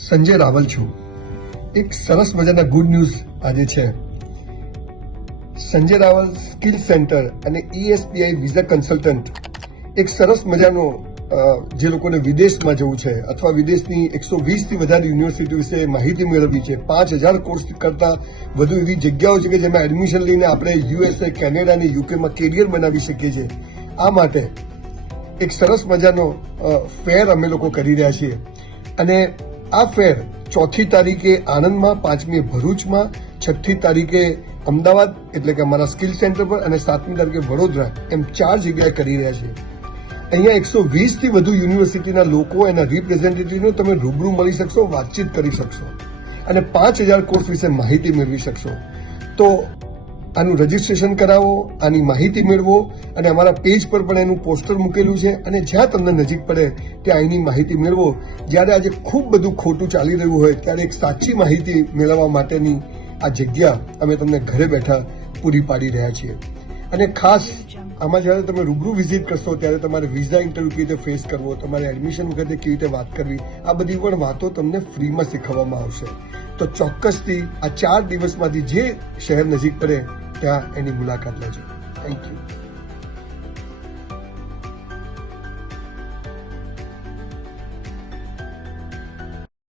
સંજય રાવલ છું. એક સરસ મજાના ગુડ ન્યૂઝ આજે છે. સંજય રાવલ સ્કિલ સેન્ટર અને ESPI વિઝા કન્સલ્ટન્ટ એક સરસ મજાનો જે લોકોને વિદેશમાં જવું છે અથવા વિદેશની 120થી વધારે યુનિવર્સિટી વિશે માહિતી મેળવવી છે, 5000 કોર્સ કરતા વધુ એવી જગ્યાઓ છે કે જેમાં એડમિશન લઈને આપણે USA, કેનેડા અને યુકેમાં કેરિયર બનાવી શકીએ છીએ. આ માટે એક સરસ મજાનો ફેર અમે લોકો કરી રહ્યા છીએ અને આ ફેર 4મી તારીખે આણંદમાં, 5મી ભરૂચમાં, 6મી તારીખે અમદાવાદ એટલે કે અમારા સ્કિલ સેન્ટર પર અને 7મી તારીખે વડોદરા એમ 4 જગ્યાએ કરી રહ્યા છીએ. અહીંયા 120થી વધુ યુનિવર્સિટીના લોકો, એના રિપ્રેઝેન્ટેટિવનો તમે રૂબરૂ મળી શકશો, વાતચીત કરી શકશો અને 5000 કોર્સ વિશે માહિતી મેળવી શકશો. તો આનું રજીસ્ટ્રેશન કરાવો, આની માહિતી મેળવો અને અમારા પેજ પર પણ એનું પોસ્ટર મૂકેલું છે અને જ્યાં તમને નજીક પડે ત્યાં એની માહિતી મેળવો. જ્યારે આજે ખૂબ બધું ખોટું ચાલી રહ્યું હોય ત્યારે એક સાચી માહિતી મેળવવા માટેની આ જગ્યા અમે તમને ઘરે બેઠા પૂરી પાડી રહ્યા છીએ. અને ખાસ આમાં જ્યારે તમે રૂબરૂ વિઝિટ કરશો ત્યારે તમારે વિઝા ઇન્ટરવ્યુ કેવી રીતે ફેસ કરવો, તમારે એડમિશન વખતે કેવી રીતે વાત કરવી, આ બધી પણ વાતો તમને ફ્રીમાં શીખવવામાં આવશે. તો ચોક્કસથી આ 4 દિવસમાંથી જે શહેર નજીક પડે ત્યાં એની મુલાકાત લેજો. Thank you.